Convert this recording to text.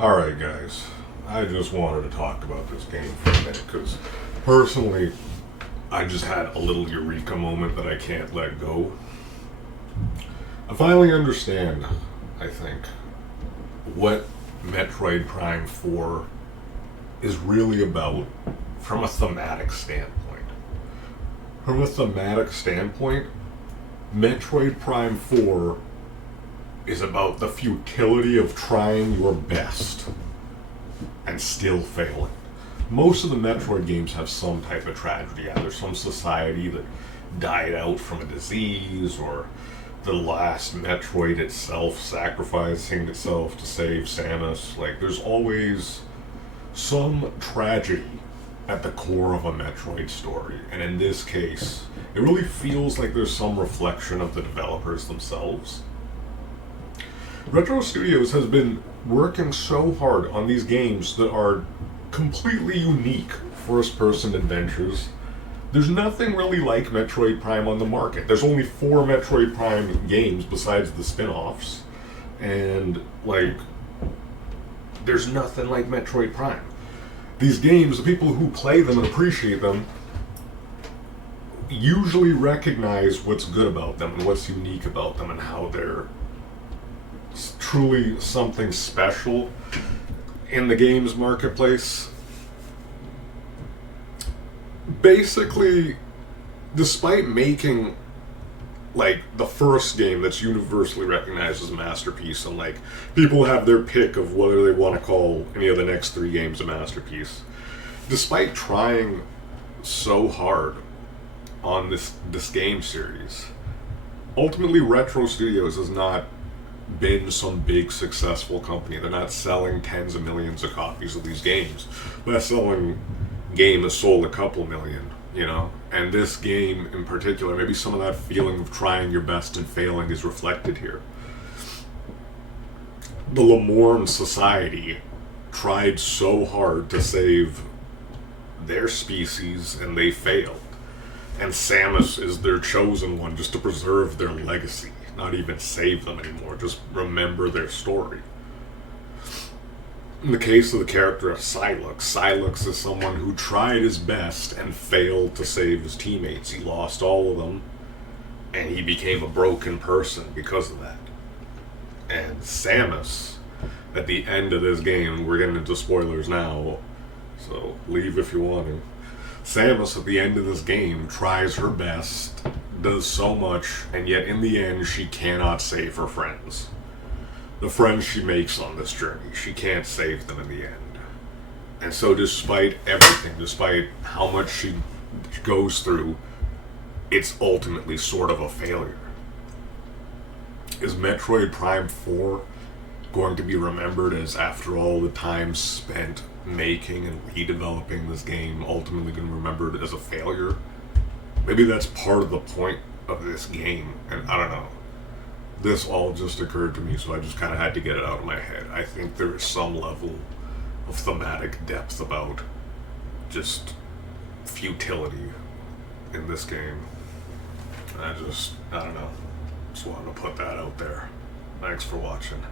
Alright, guys. I just wanted to talk about this game for a minute because personally, I just had a little eureka moment that I can't let go. I finally understand, I think, what Metroid Prime 4 is really about from a thematic standpoint. From a thematic standpoint, Metroid Prime 4 is about the futility of trying your best and still failing. Most of the Metroid games have some type of tragedy, either some society that died out from a disease, or the last Metroid itself sacrificing itself to save Samus. Like, there's always some tragedy at the core of a Metroid story, and in this case, it really feels like there's some reflection of the developers themselves. Retro Studios has been working so hard on these games that are completely unique first-person adventures. There's nothing really like Metroid Prime on the market. There's only 4 Metroid Prime games besides the spin-offs, and, there's nothing like Metroid Prime. These games, the people who play them and appreciate them, usually recognize what's good about them and what's unique about them and how they're truly something special in the games marketplace. Basically, despite making the first game that's universally recognized as a masterpiece, and people have their pick of whether they want to call any of the next 3 games a masterpiece, despite trying so hard on this game series, ultimately Retro Studios has not been some big successful company. They're not selling tens of millions of copies of these games. Best-selling game has sold a couple million, and this game in particular, maybe some of that feeling of trying your best and failing is reflected here. The Lemorne society tried so hard to save their species and they failed, and Samus is their chosen one just to preserve their legacy, not even save them anymore, just remember their story. In the case of the character of Sylux is someone who tried his best and failed to save his teammates. He lost all of them, and he became a broken person because of that. And Samus, at the end of this game, we're getting into spoilers now, so leave if you want to. Samus, at the end of this game, tries her best, does so much, and yet in the end, she cannot save her friends. The friends she makes on this journey, she can't save them in the end. And so despite everything, despite how much she goes through, it's ultimately sort of a failure. Is Metroid Prime 4 going to be remembered as, after all the time spent making and redeveloping this game, ultimately going to be remembered as a failure? Maybe that's part of the point of this game, and I don't know. This all just occurred to me, so I just kind of had to get it out of my head. I think there is some level of thematic depth about just futility in this game. I don't know. Just wanted to put that out there. Thanks for watching.